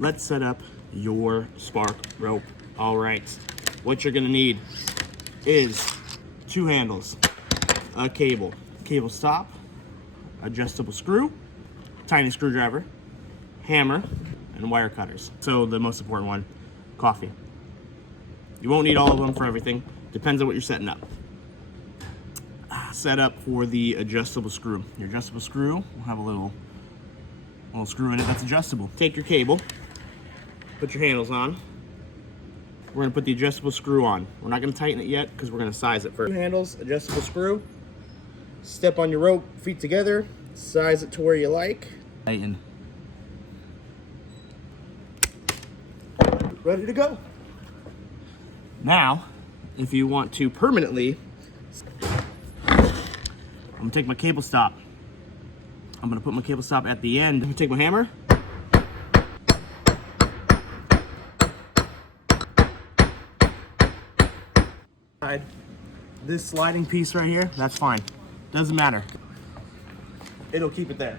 let's set up your spark rope. All right, what you're gonna need is 2 handles, a cable stop, adjustable screw, tiny screwdriver, hammer, and wire cutters. So the most important one, coffee. You won't need all of them for everything. Depends on what you're setting up. Set up for the adjustable screw. Your adjustable screw will have a little screw in it that's adjustable. Take your cable, put your handles on. We're gonna put the adjustable screw on. We're not gonna tighten it yet because we're gonna size it first. 2 handles, adjustable screw. Step on your rope, feet together. Size it to where you like. Tighten. Ready to go. Now, if you want to permanently, I'm gonna take my cable stop. I'm gonna put my cable stop at the end. I'm gonna take my hammer. This sliding piece right here, that's fine. Doesn't matter. It'll keep it there.